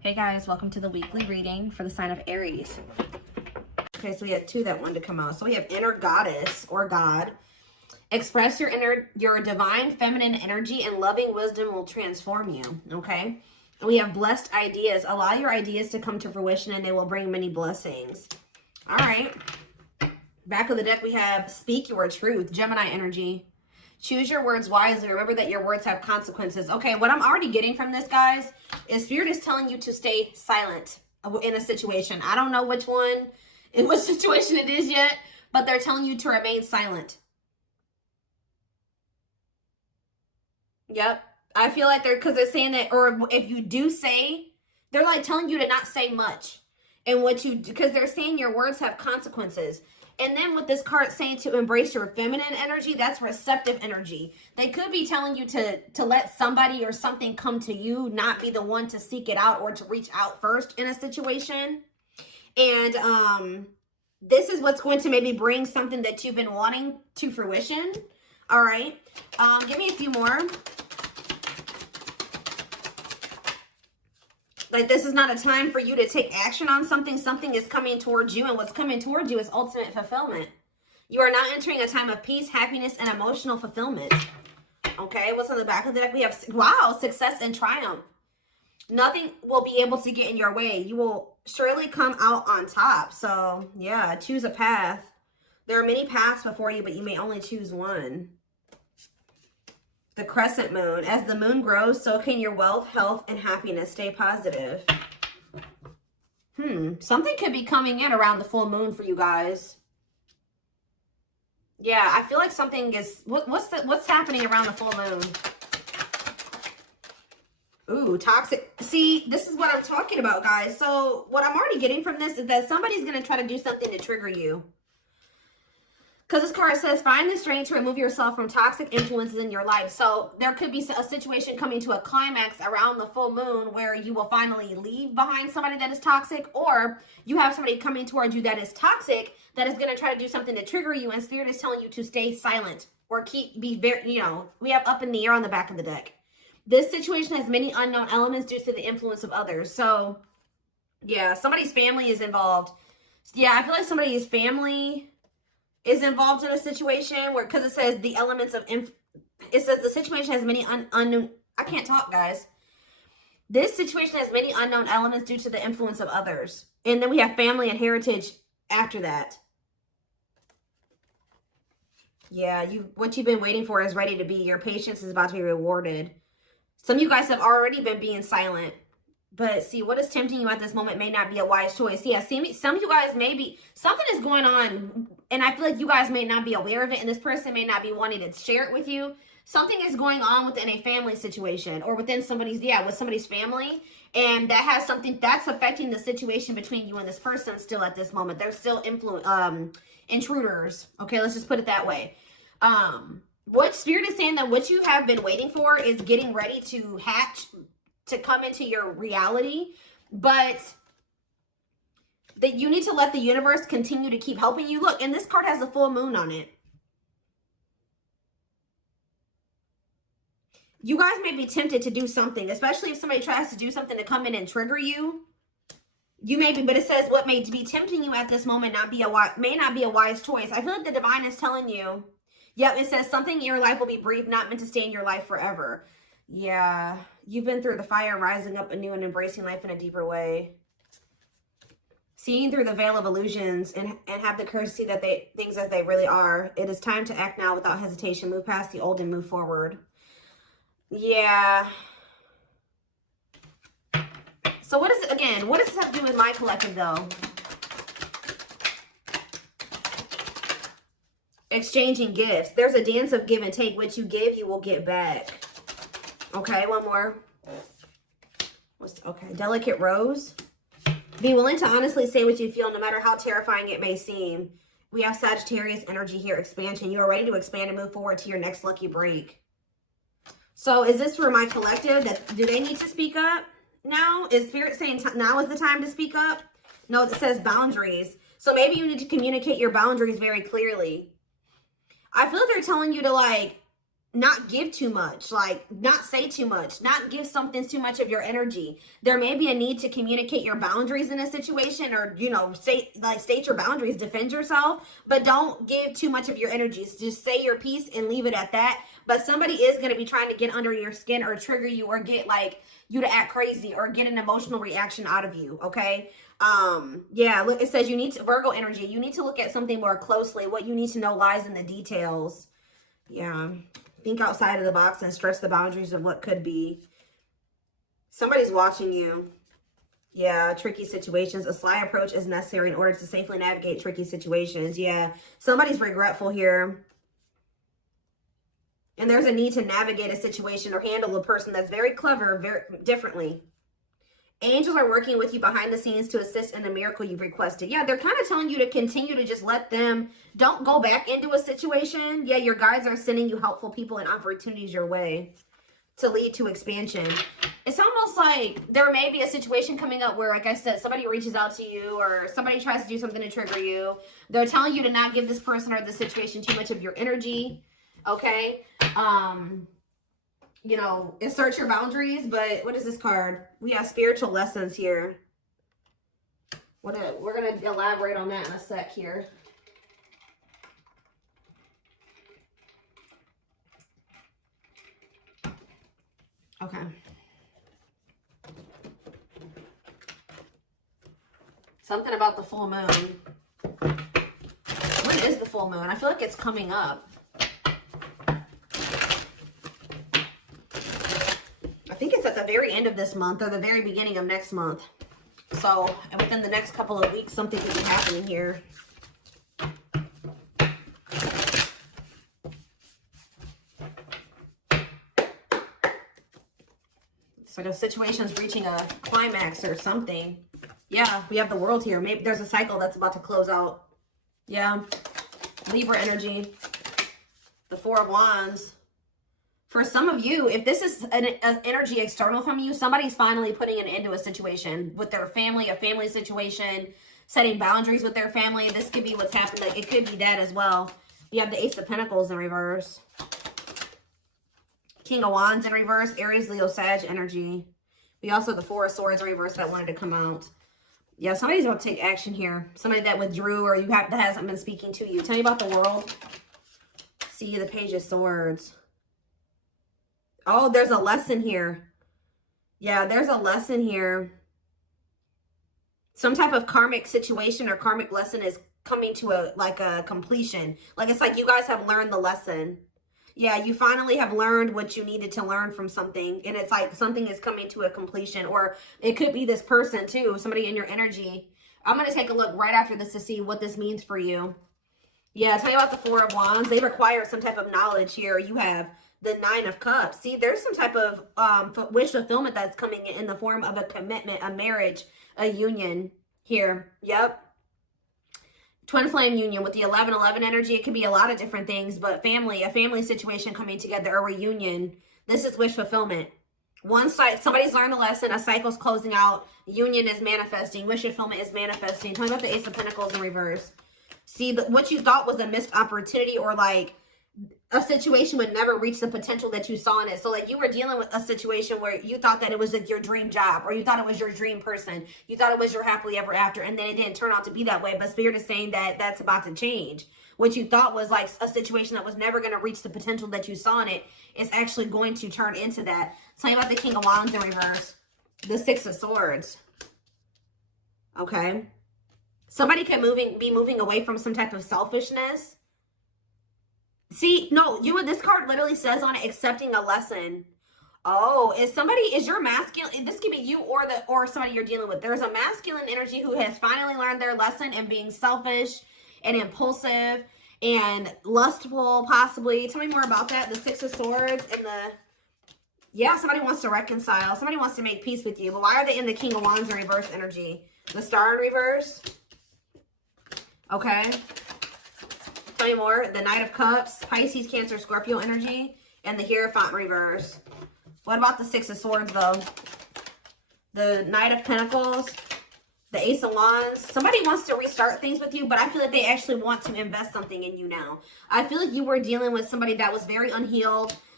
Hey guys, welcome to the weekly reading for the sign of Aries. Okay, so we had two that wanted to come out. So we have inner goddess or God. Express your divine feminine energy and loving wisdom will transform you, okay? And we have blessed ideas. Allow your ideas to come to fruition and they will bring many blessings. All right. Back of the deck, we have speak your truth, Gemini energy. Choose your words wisely. Remember that your words have consequences. Okay, what I'm already getting from this, guys, is Spirit is telling you to stay silent in a situation. I don't know which one, in what situation it is yet, but they're telling you to remain silent. Yep. I feel like because they're saying that, or if you do say, they're like telling you to not say much. And because they're saying your words have consequences. And then with this card saying to embrace your feminine energy, that's receptive energy. They could be telling you to let somebody or something come to you, not be the one to seek it out or to reach out first in a situation. And this is what's going to maybe bring something that you've been wanting to fruition. All right. Give me a few more. Like, this is not a time for you to take action on something. Something is coming towards you, and what's coming towards you is ultimate fulfillment. You are now entering a time of peace, happiness, and emotional fulfillment. Okay, what's on the back of the deck? We have, wow, success and triumph. Nothing will be able to get in your way. You will surely come out on top. So, yeah, choose a path. There are many paths before you, but you may only choose one. The crescent moon. As the moon grows, so can your wealth, health, and happiness. Stay positive. Something could be coming in around the full moon for you guys. Yeah, I feel like something is... What's happening around the full moon? Ooh, toxic. See, this is what I'm talking about, guys. So what I'm already getting from this is that somebody's going to try to do something to trigger you. Because this card says, find the strength to remove yourself from toxic influences in your life. So there could be a situation coming to a climax around the full moon where you will finally leave behind somebody that is toxic, or you have somebody coming towards you that is toxic that is going to try to do something to trigger you, and Spirit is telling you to stay silent or be very, we have up in the air on the back of the deck. This situation has many unknown elements due to the influence of others. So yeah, somebody's family is involved. Yeah, I feel like somebody's family is involved in a situation where, because it says the elements of, it says the situation has many unknown, I can't talk, guys. This situation has many unknown elements due to the influence of others. And then we have family and heritage after that. Yeah, what you've been waiting for is ready to be. Your patience is about to be rewarded. Some of you guys have already been being silent. But see, what is tempting you at this moment may not be a wise choice. Yeah, see, some of you guys may be, something is going on, and I feel like you guys may not be aware of it, and this person may not be wanting to share it with you. Something is going on within a family situation, or within somebody's, with somebody's family, and that has something that's affecting the situation between you and this person still at this moment. They're still intruders. Okay, let's just put it that way. What Spirit is saying that what you have been waiting for is getting ready to hatch, to come into your reality, but that you need to let the universe continue to keep helping you. Look, and this card has the full moon on it. You guys may be tempted to do something, especially if somebody tries to do something to come in and trigger you. You may be, but it says what may be tempting you at this moment may not be a wise choice. I feel like the divine is telling you, it says something in your life will be brief, not meant to stay in your life forever. Yeah, you've been through the fire, rising up anew and embracing life in a deeper way. Seeing through the veil of illusions and have the courage to see that things as they really are. It is time to act now without hesitation. Move past the old and move forward. Yeah. So what is it, again, what does this have to do with my collective, though? Exchanging gifts. There's a dance of give and take. What you give, you will get back. Okay, one more. Okay, delicate rose. Be willing to honestly say what you feel, no matter how terrifying it may seem. We have Sagittarius energy here, expansion. You are ready to expand and move forward to your next lucky break. So is this for my collective? Do they need to speak up now? Is Spirit saying now is the time to speak up? No, it says boundaries. So maybe you need to communicate your boundaries very clearly. I feel like they're telling you to, like, not give too much, like not say too much, not give something too much of your energy. There may be a need to communicate your boundaries in a situation, or, you know, state your boundaries, defend yourself, but don't give too much of your energy. Just say your piece and leave it at that. But somebody is going to be trying to get under your skin or trigger you or get like you to act crazy or get an emotional reaction out of you. Okay. Yeah, look, it says you need to, Virgo energy, you need to look at something more closely. What you need to know lies in the details. Yeah. Think outside of the box and stretch the boundaries of what could be. Somebody's watching you. Yeah, tricky situations. A sly approach is necessary in order to safely navigate tricky situations. Yeah, somebody's regretful here. And there's a need to navigate a situation or handle a person that's very clever, very differently. Angels are working with you behind the scenes to assist in the miracle you've requested. Yeah, they're kind of telling you to continue to just let them, don't go back into a situation. Yeah, your guides are sending you helpful people and opportunities your way to lead to expansion. It's almost like there may be a situation coming up where, like I said, somebody reaches out to you or somebody tries to do something to trigger you. They're telling you to not give this person or the situation too much of your energy. Okay. You know, assert your boundaries, but what is this card? We have spiritual lessons here. We're going to elaborate on that in a sec here. Okay. Something about the full moon. When is the full moon? I feel like it's coming up. I think it's at the very end of this month or the very beginning of next month. So within the next couple of weeks, something could be happening here. It's like a situation's reaching a climax or something. Yeah, we have the world here. Maybe there's a cycle that's about to close out. Yeah. Libra energy. The Four of Wands. For some of you, if this is an energy external from you, somebody's finally putting an end to a situation with their family, a family situation, setting boundaries with their family. This could be what's happened. Like, it could be that as well. You have the Ace of Pentacles in reverse. King of Wands in reverse. Aries, Leo, Sag energy. We also have the Four of Swords in reverse that wanted to come out. Yeah, somebody's about to take action here. Somebody that withdrew or that hasn't been speaking to you. Tell me about the world. See the Page of Swords. Oh, there's a lesson here. Yeah, there's a lesson here. Some type of karmic situation or karmic lesson is coming to a completion. Like, it's like you guys have learned the lesson. Yeah, you finally have learned what you needed to learn from something. And it's like something is coming to a completion. Or it could be this person too, somebody in your energy. I'm going to take a look right after this to see what this means for you. Yeah, tell you about the Four of Wands. They require some type of knowledge here. You have the Nine of Cups. See, there's some type of wish fulfillment that's coming in the form of a commitment, a marriage, a union here. Yep. Twin flame union with the 11-11 energy. It could be a lot of different things, but family, a family situation coming together, a reunion. This is wish fulfillment. One side, somebody's learned the lesson, a cycle's closing out, union is manifesting, wish fulfillment is manifesting. Tell me about the Ace of Pentacles in reverse. See, what you thought was a missed opportunity or like a situation would never reach the potential that you saw in it. So like you were dealing with a situation where you thought that it was like your dream job or you thought it was your dream person. You thought it was your happily ever after, and then it didn't turn out to be that way. But Spirit is saying that that's about to change. What you thought was like a situation that was never going to reach the potential that you saw in it is actually going to turn into that. Tell me about the King of Wands in reverse. The Six of Swords. Okay. Somebody could be moving away from some type of selfishness. See, no, this card literally says on it, accepting a lesson. Oh, is your masculine, this could be you or somebody you're dealing with. There's a masculine energy who has finally learned their lesson in being selfish and impulsive and lustful, possibly. Tell me more about that. The Six of Swords and yeah, somebody wants to reconcile. Somebody wants to make peace with you. But why are they in the King of Wands in reverse energy? The Star in reverse. Okay. Tell me more. The Knight of Cups, Pisces, Cancer, Scorpio energy, and the Hierophant reverse. What about the Six of Swords, though? The Knight of Pentacles, the Ace of Wands. Somebody wants to restart things with you, but I feel like they actually want to invest something in you now. I feel like you were dealing with somebody that was very unhealed,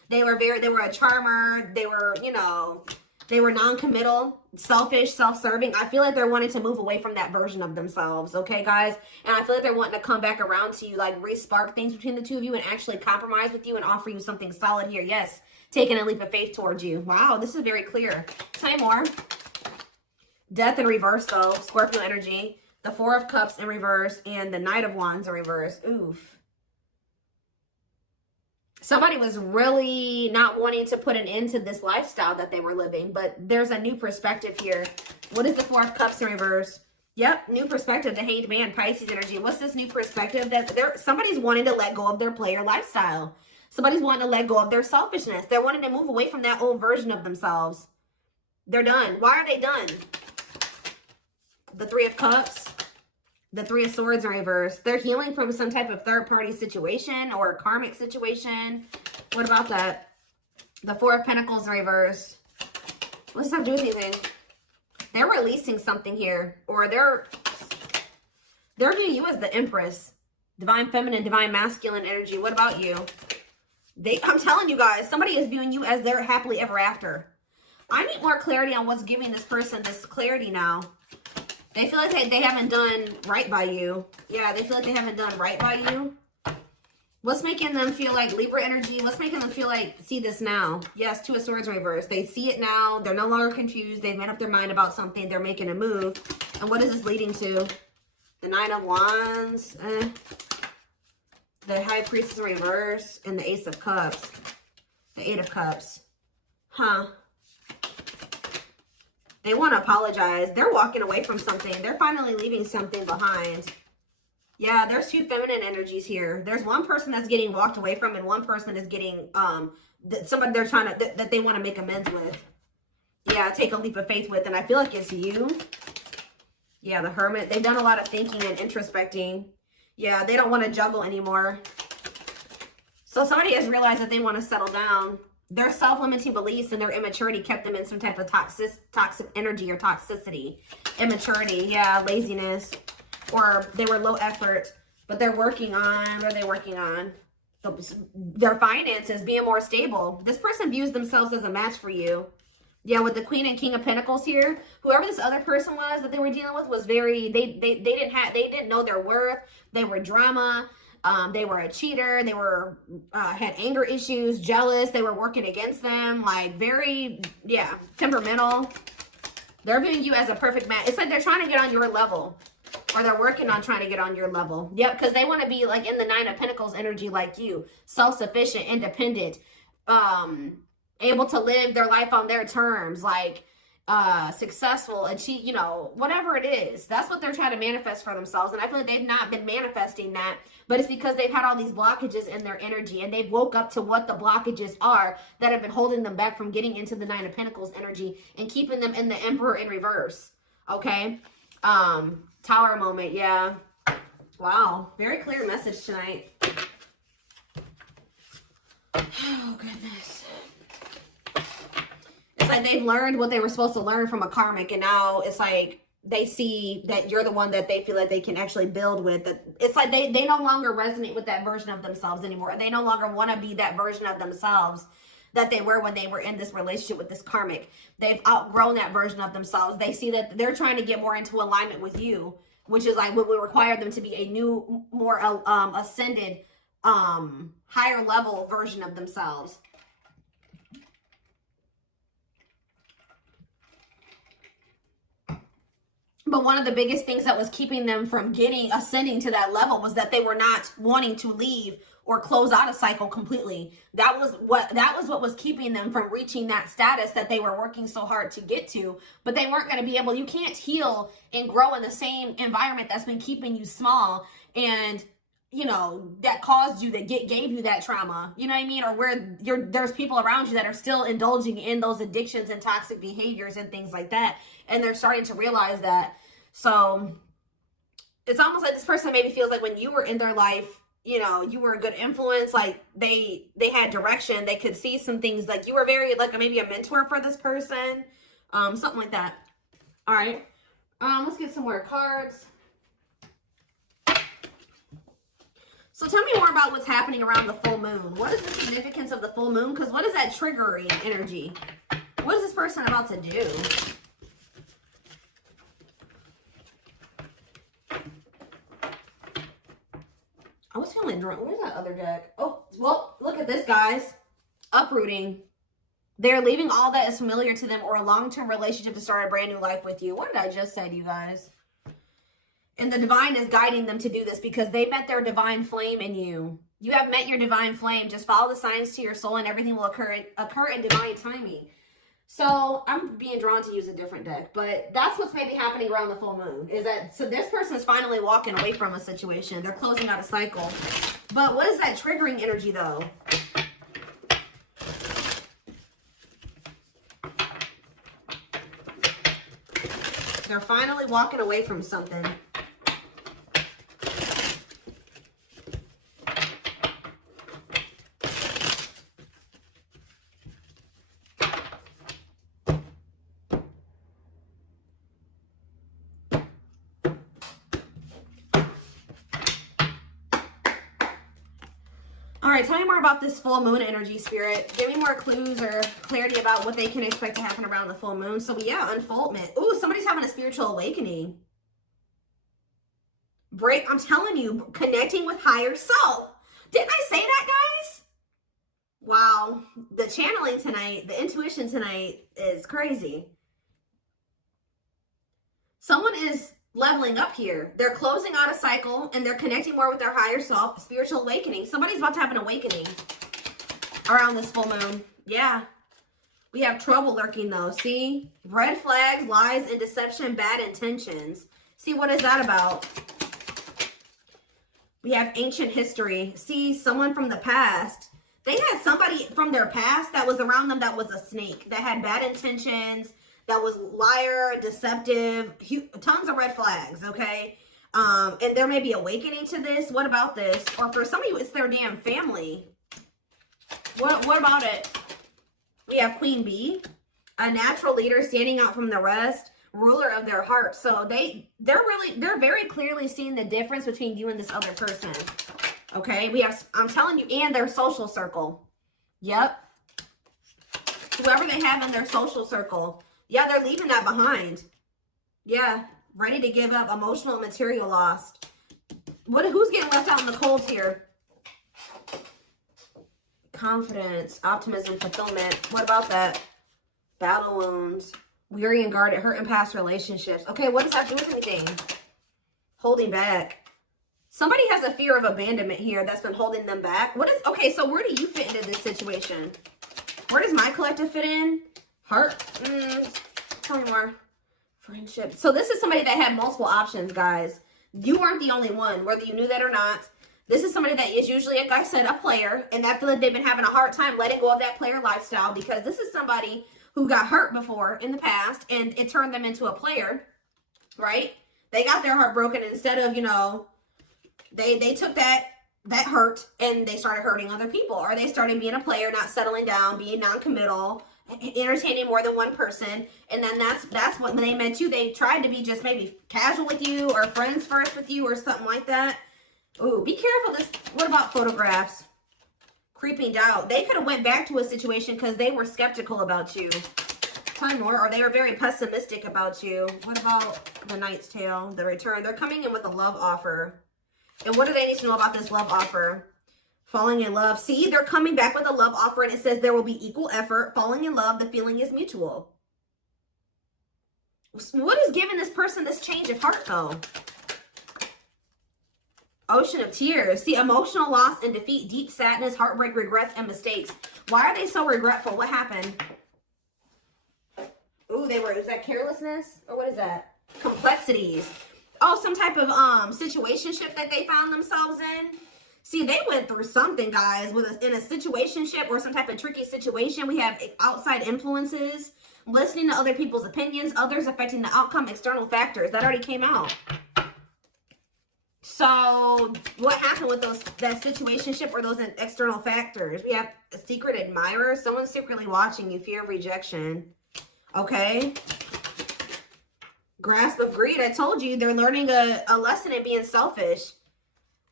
They were a charmer. They were, you know, they were non-committal, selfish, self-serving. I feel like they're wanting to move away from that version of themselves, okay, guys? And I feel like they're wanting to come back around to you, like re-spark things between the two of you and actually compromise with you and offer you something solid here. Yes, taking a leap of faith towards you. Wow, this is very clear. Tell me more. Death in reverse, though. Scorpio energy. The Four of Cups in reverse and the Knight of Wands in reverse. Oof. Somebody was really not wanting to put an end to this lifestyle that they were living, but there's a new perspective here. What is the Four of Cups in reverse? Yep, new perspective, the Hanged Man, Pisces energy. What's this new perspective? That somebody's wanting to let go of their player lifestyle. Somebody's wanting to let go of their selfishness. They're wanting to move away from that old version of themselves. They're done. Why are they done? The Three of Cups. The Three of Swords in reverse. They're healing from some type of third-party situation or a karmic situation. What about that? The Four of Pentacles in reverse. What does that have to do with anything? They're releasing something here. Or they're viewing you as the Empress. Divine Feminine, Divine Masculine energy. What about you? I'm telling you guys, somebody is viewing you as their happily ever after. I need more clarity on what's giving this person this clarity now. They feel like they haven't done right by you. Yeah, they feel like they haven't done right by you. What's making them feel like Libra energy? What's making them feel like, see this now? Yes, Two of Swords reverse. They see it now. They're no longer confused. They've made up their mind about something. They're making a move. And what is this leading to? The Nine of Wands. The High Priestess in reverse. And the Ace of Cups. The Eight of Cups. Huh. They want to apologize. They're walking away from something. They're finally leaving something behind. Yeah, there's two feminine energies here. There's one person that's getting walked away from and one person is getting, somebody they're trying to, that they want to make amends with. Yeah, take a leap of faith with. And I feel like it's you. Yeah, the Hermit. They've done a lot of thinking and introspecting. Yeah, they don't want to juggle anymore. So somebody has realized that they want to settle down. Their self-limiting beliefs and their immaturity kept them in some type of toxic energy or toxicity. Immaturity, yeah, laziness. Or they were low effort, but they're working on, what are they working on? Their finances, being more stable. This person views themselves as a match for you. Yeah, with the Queen and King of Pentacles here, whoever this other person was that they were dealing with was very, they didn't know their worth. They were drama. They were a cheater. They were, had anger issues, jealous. They were working against them. Like very, yeah, temperamental. They're viewing you as a perfect match. It's like they're trying to get on your level. Or they're working on trying to get on your level. Yep, because they want to be like in the Nine of Pentacles energy like you. Self-sufficient, independent. Able to live their life on their terms. Like, successful, achieve, you know, whatever it is. That's what they're trying to manifest for themselves. And I feel like they've not been manifesting that. But it's because they've had all these blockages in their energy. And they've woke up to what the blockages are that have been holding them back from getting into the Nine of Pentacles energy. And keeping them in the Emperor in reverse. Okay? Tower moment, yeah. Wow, very clear message tonight. Oh, goodness. It's like they've learned what they were supposed to learn from a karmic, and now it's like they see that you're the one that they feel like they can actually build with. It's like they no longer resonate with that version of themselves anymore. They no longer want to be that version of themselves that they were when they were in this relationship with this karmic. They've outgrown that version of themselves. They see that they're trying to get more into alignment with you, which is like what would require them to be a new, more ascended, higher level version of themselves. But one of the biggest things that was keeping them from ascending to that level was that they were not wanting to leave or close out a cycle completely. That was what was keeping them from reaching that status that they were working so hard to get to. But they weren't going to be able, you can't heal and grow in the same environment that's been keeping you small and, you know, that caused you, that gave you that trauma. You know what I mean? Or where there's people around you that are still indulging in those addictions and toxic behaviors and things like that. And they're starting to realize that. So it's almost like this person maybe feels like when you were in their life, you know, you were a good influence, like they had direction, they could see some things, like you were very, like maybe a mentor for this person, something like that. All right, let's get some more cards. So So tell me more about what's happening around the full moon. What is the significance of the full moon? Because what is that triggering energy? What is this person about to do? I was feeling drunk. Where's that other deck? Oh, well, look at this, guys. Uprooting. They're leaving all that is familiar to them or a long-term relationship to start a brand new life with you. What did I just say to you guys? And the divine is guiding them to do this because they met their divine flame in you. You have met your divine flame. Just follow the signs to your soul and everything will occur in divine timing. So I'm being drawn to use a different deck, but that's what's maybe happening around the full moon is that, so this person is finally walking away from a situation. They're closing out a cycle. But what is that triggering energy though? They're finally walking away from something. All right, tell me more about this full moon energy, Spirit. Give me more clues or clarity about what they can expect to happen around the full moon. So yeah, unfoldment. Ooh, somebody's having a spiritual awakening. I'm telling you, connecting with higher self. Didn't I say that, guys? Wow, the channeling tonight, the intuition tonight is crazy. Someone is leveling up here. They're closing out a cycle and they're connecting more with their higher self. Spiritual awakening. Somebody's about to have an awakening around this full moon. Yeah. We have trouble lurking though. See? Red flags, lies, and deception, bad intentions. See, what is that about? We have ancient history. See, someone from the past. They had somebody from their past that was around them that was a snake, that had bad intentions, that was liar, deceptive, tons of red flags, okay? And there may be awakening to this. What about this? Or for some of you, it's their damn family. What about it? We have Queen Bee, a natural leader standing out from the rest, ruler of their heart. So they're very clearly seeing the difference between you and this other person. Okay, we have, I'm telling you, and their social circle. Yep. Whoever they have in their social circle. Yeah, they're leaving that behind. Yeah, ready to give up, emotional and material loss. Who's getting left out in the cold here? Confidence, optimism, fulfillment. What about that? Battle wounds, weary and guarded, hurt in past relationships. Okay, what does that do with anything? Holding back. Somebody has a fear of abandonment here that's been holding them back. Okay, so where do you fit into this situation? Where does my collective fit in? Heart? Tell me more. Friendship. So this is somebody that had multiple options, guys. You aren't the only one, whether you knew that or not. This is somebody that is usually, like I said, a player, and I feel like they've been having a hard time letting go of that player lifestyle because this is somebody who got hurt before in the past, and it turned them into a player, right? They got their heart broken instead of, they took that hurt and they started hurting other people, or they started being a player, not settling down, being non-committal, entertaining more than one person. And then that's when they met you. They tried to be just maybe casual with you or friends first with you or something like that. Ooh, be careful. What about photographs? Creeping doubt. They could have went back to a situation because they were skeptical about you. Tell me more. Or they were very pessimistic about you. What about the Knight's Tale, the return? They're coming in with a love offer. And what do they need to know about this love offer? Falling in love. See, they're coming back with a love offer, and it says there will be equal effort. Falling in love, the feeling is mutual. What is giving this person this change of heart, though? Ocean of tears. See, emotional loss and defeat, deep sadness, heartbreak, regrets, and mistakes. Why are they so regretful? What happened? Ooh, is that carelessness? Or what is that? Complexities. Oh, some type of situationship that they found themselves in. See, they went through something, guys, in a situationship or some type of tricky situation. We have outside influences, listening to other people's opinions, others affecting the outcome, external factors. That already came out. So what happened with that situationship or those external factors? We have a secret admirer, someone secretly watching you, fear of rejection. Okay. Grasp of greed. I told you they're learning a lesson in being selfish.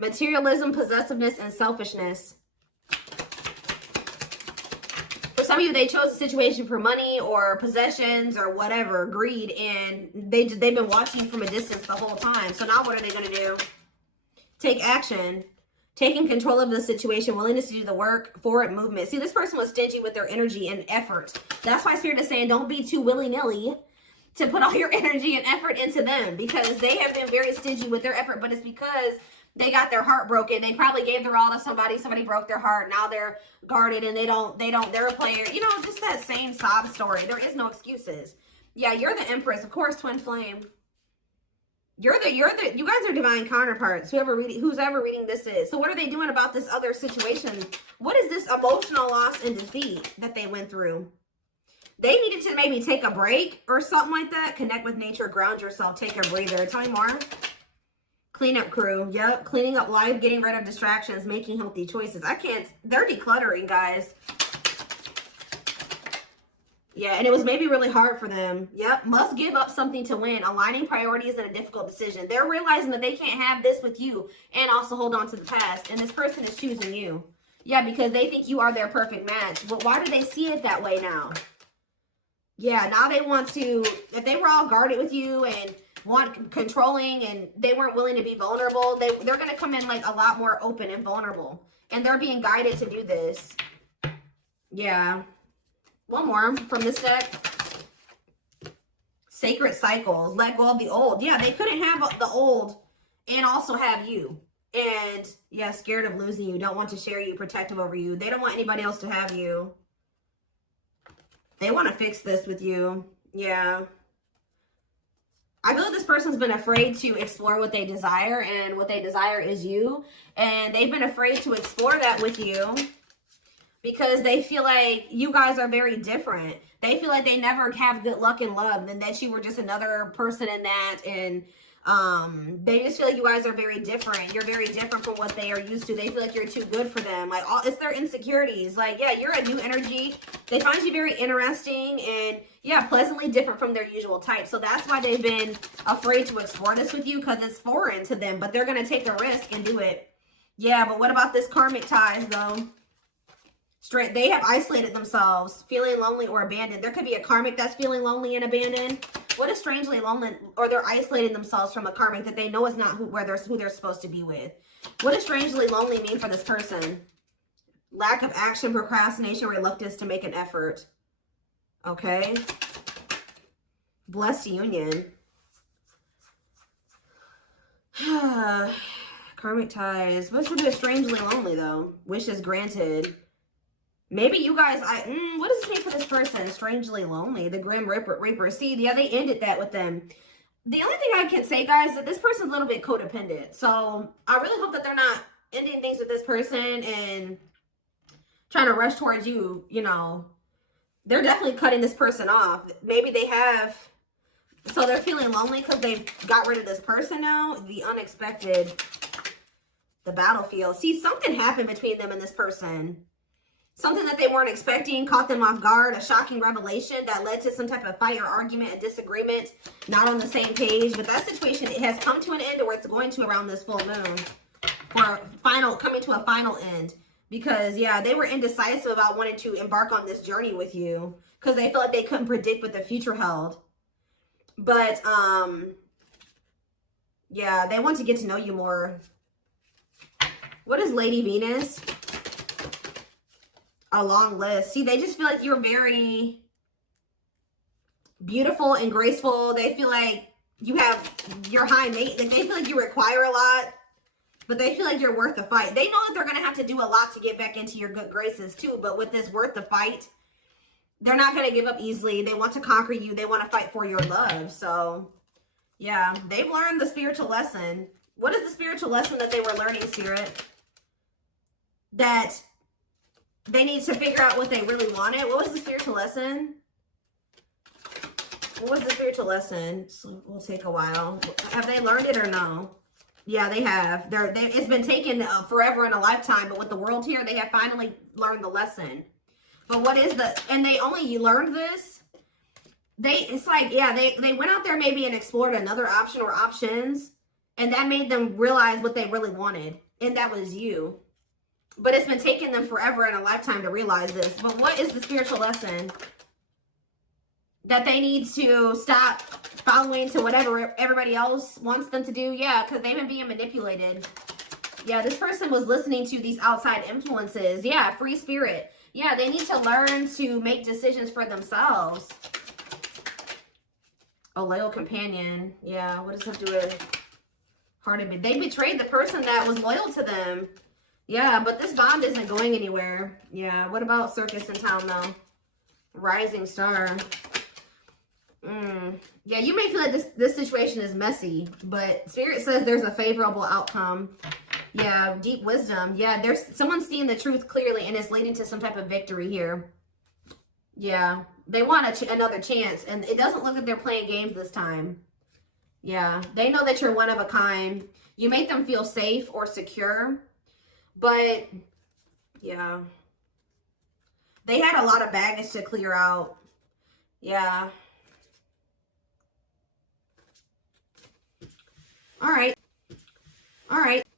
Materialism, possessiveness, and selfishness. For some of you, they chose a situation for money or possessions or whatever, greed, and they've been watching from a distance the whole time. So now what are they going to do? Take action. Taking control of the situation, willingness to do the work, forward movement. See, this person was stingy with their energy and effort. That's why Spirit is saying don't be too willy-nilly to put all your energy and effort into them, because they have been very stingy with their effort, but it's because they got their heart broken. They probably gave their all to somebody. Somebody broke their heart. Now they're guarded and they're a player. You know, just that same sob story. There is no excuses. Yeah, you're the Empress. Of course, Twin Flame. You guys are divine counterparts. Who's ever reading this is. So what are they doing about this other situation? What is this emotional loss and defeat that they went through? They needed to maybe take a break or something like that. Connect with nature, ground yourself, take a breather. Tell me more. Cleanup crew. Yep. Cleaning up life, getting rid of distractions, making healthy choices. They're decluttering, guys. Yeah, and it was maybe really hard for them. Yep. Must give up something to win. Aligning priorities in a difficult decision. They're realizing that they can't have this with you and also hold on to the past. And this person is choosing you. Yeah, because they think you are their perfect match. But why do they see it that way now? Yeah, now they want to, if they were all guarded with you and want controlling and they weren't willing to be vulnerable, they're going to come in like a lot more open and vulnerable. And they're being guided to do this. Yeah. One more from this deck. Sacred cycles. Let go of the old. Yeah, they couldn't have the old and also have you. And yeah, scared of losing you. Don't want to share you. Protective over you. They don't want anybody else to have you. They want to fix this with you. Yeah. I feel like this person's been afraid to explore what they desire, and what they desire is you. And they've been afraid to explore that with you because they feel like you guys are very different. They feel like they never have good luck in love and that you were just another person in that. And they just feel like you guys are very different. You're very different from what they are used to. They feel like you're too good for them. Like, it's their insecurities. Like, yeah, you're a new energy. They find you very interesting and, yeah, pleasantly different from their usual type. So that's why they've been afraid to explore this with you, because it's foreign to them. But they're going to take a risk and do it. Yeah, but what about this karmic ties, though? They have isolated themselves, feeling lonely or abandoned. There could be a karmic that's feeling lonely and abandoned. What is strangely lonely, or they're isolating themselves from a karmic that they know is not who they're supposed to be with. What does strangely lonely mean for this person? Lack of action, procrastination, reluctance to make an effort. Okay. Blessed union. Karmic ties. What's with strangely lonely, though? Wishes granted. Maybe you guys, what does this mean for this person? Strangely lonely. The Grim Reaper. See, yeah, they ended that with them. The only thing I can say, guys, is that this person's a little bit codependent. So I really hope that they're not ending things with this person and trying to rush towards you, you know. They're definitely cutting this person off. Maybe they have, so they're feeling lonely because they've got rid of this person now. The unexpected, the battlefield. See, something happened between them and this person. Something that they weren't expecting caught them off guard, a shocking revelation that led to some type of fight or argument, a disagreement, not on the same page. But that situation, it has come to an end, or it's going to around this full moon, for coming to a final end. Because, yeah, they were indecisive about wanting to embark on this journey with you because they felt like they couldn't predict what the future held. But, yeah, they want to get to know you more. What is Lady Venus? A long list. See, they just feel like you're very beautiful and graceful. They feel like you have your high maintenance. They feel like you require a lot, but they feel like you're worth the fight. They know that they're going to have to do a lot to get back into your good graces too, but with this worth the fight, they're not going to give up easily. They want to conquer you. They want to fight for your love. So, yeah, they've learned the spiritual lesson. What is the spiritual lesson that they were learning, Spirit? That they need to figure out what they really wanted. What was the spiritual lesson? What was the spiritual lesson? So we'll take a while. Have they learned it or no? Yeah, they have. It's been taken forever and a lifetime, but with the world here, they have finally learned the lesson. But what is and they only learned this. It's like, yeah, they went out there maybe and explored another option or options, and that made them realize what they really wanted. And that was you. But it's been taking them forever and a lifetime to realize this. But what is the spiritual lesson? That they need to stop following to whatever everybody else wants them to do? Yeah, because they've been being manipulated. Yeah, this person was listening to these outside influences. Yeah, free spirit. Yeah, they need to learn to make decisions for themselves. A loyal companion. Yeah, what does that do with hearted? They betrayed the person that was loyal to them. Yeah, but this bond isn't going anywhere. Yeah, what about circus in town though? Rising star. Yeah, you may feel like this situation is messy, but Spirit says there's a favorable outcome. Yeah, deep wisdom. Yeah, there's someone seeing the truth clearly and it's leading to some type of victory here. Yeah, they want another chance, and it doesn't look like they're playing games this time. Yeah, they know that you're one of a kind. You make them feel safe or secure, but yeah, they had a lot of baggage to clear out. Yeah. All right.